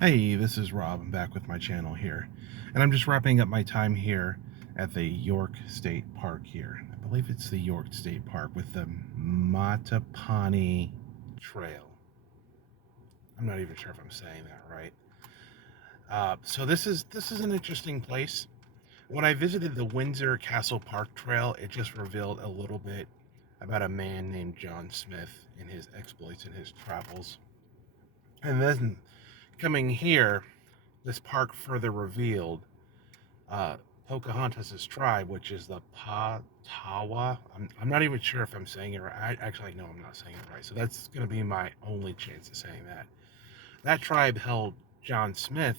Hey, this is Rob. I'm back with my channel here. And I'm just wrapping up my time here at the York State Park here. I believe it's the York State Park with the Mattaponi Trail. I'm not even sure if I'm saying that right. So this is an interesting place. When I visited the Windsor Castle Park Trail, it just revealed a little bit about a man named John Smith and his exploits and his travels. And then coming here, this park further revealed uh, Pocahontas' tribe, which is the Patawa. I'm not even sure if I'm saying it right. Actually, no, I'm not saying it right. So that's going to be my only chance of saying that. That tribe held John Smith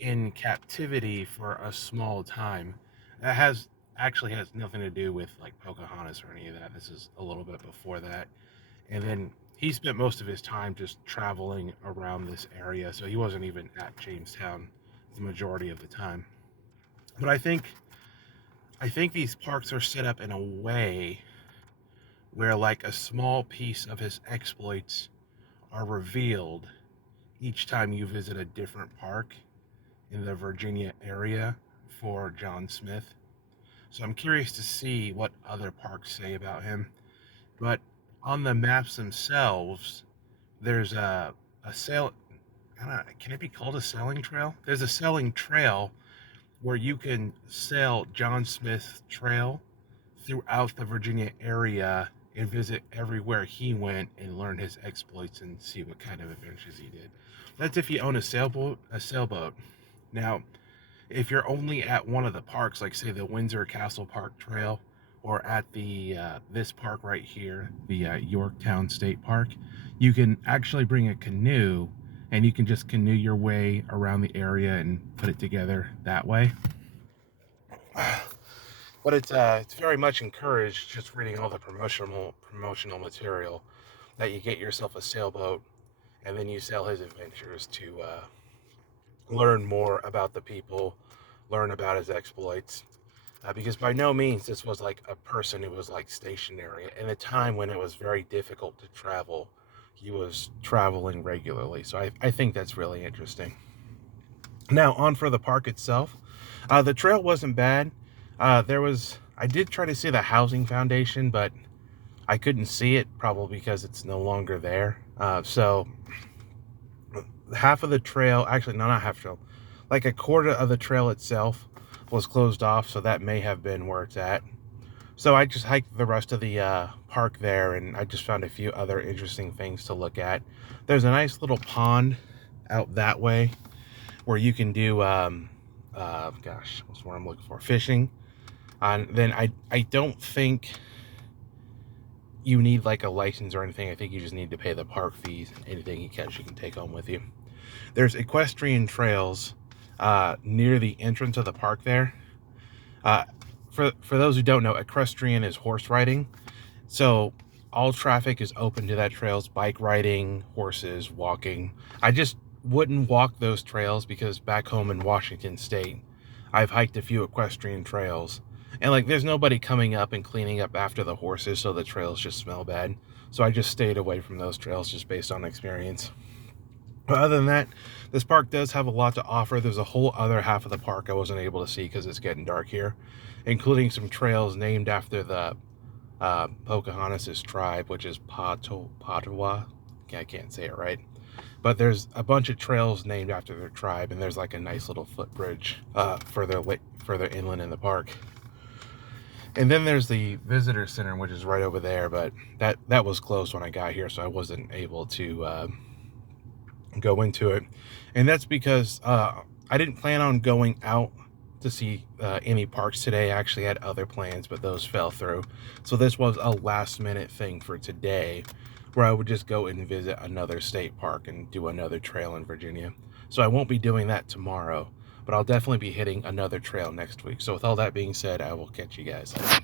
in captivity for a small time. That has nothing to do with like Pocahontas or any of that. This is a little bit before that. And then he spent most of his time just traveling around this area, so he wasn't even at Jamestown the majority of the time. But I think these parks are set up in a way where like a small piece of his exploits are revealed each time you visit a different park in the Virginia area for John Smith. So I'm curious to see what other parks say about him. But on the maps themselves, there's a sail. I don't know, can it be called a sailing trail? There's a sailing trail where you can sail John Smith Trail throughout the Virginia area and visit everywhere he went and learn his exploits and see what kind of adventures he did. That's if you own a sailboat. A sailboat. Now, if you're only at one of the parks, like say the Windsor Castle Park Trail, or at the this park right here, the Yorktown State Park, you can actually bring a canoe, and you can just canoe your way around the area and put it together that way. But it's very much encouraged just reading all the promotional material that you get yourself a sailboat and then you sail his adventures to learn more about the people, learn about his exploits. Because by no means this was like a person who was like stationary. In a time when it was very difficult to travel, he was traveling regularly. So I think that's really interesting. Now on for the park itself. The trail wasn't bad. I did try to see the housing foundation, but I couldn't see it, probably because it's no longer there. So half of the trail, actually, no, not half trail, like a quarter of the trail itself was closed off, so that may have been where it's at. So I just hiked the rest of the park there, and I just found a few other interesting things to look at. There's a nice little pond out that way where you can do, gosh, what's what I'm looking for? Fishing. And then I don't think you need like a license or anything. I think you just need to pay the park fees. Anything you catch, you can take home with you. There's equestrian trails near the entrance of the park there. Uh, for those who don't know, equestrian is horse riding. So all traffic is open to that trails, bike riding, horses, walking. I just wouldn't walk those trails because back home in Washington State, I've hiked a few equestrian trails. And like there's nobody coming up and cleaning up after the horses, so the trails just smell bad. So I just stayed away from those trails just based on experience. But other than that, this park does have a lot to offer. There's a whole other half of the park I wasn't able to see because it's getting dark here, including some trails named after the Pocahontas' tribe, which is Patawa. I can't say it right. But there's a bunch of trails named after their tribe, and there's like a nice little footbridge further inland in the park. And then there's the visitor center, which is right over there, but that was closed when I got here, so I wasn't able to go into it. And that's because I didn't plan on going out to see any parks today. I actually had other plans, but those fell through. So this was a last minute thing for today, where I would just go and visit another state park and do another trail in Virginia. So I won't be doing that tomorrow, but I'll definitely be hitting another trail next week. So with all that being said, I will catch you guys later.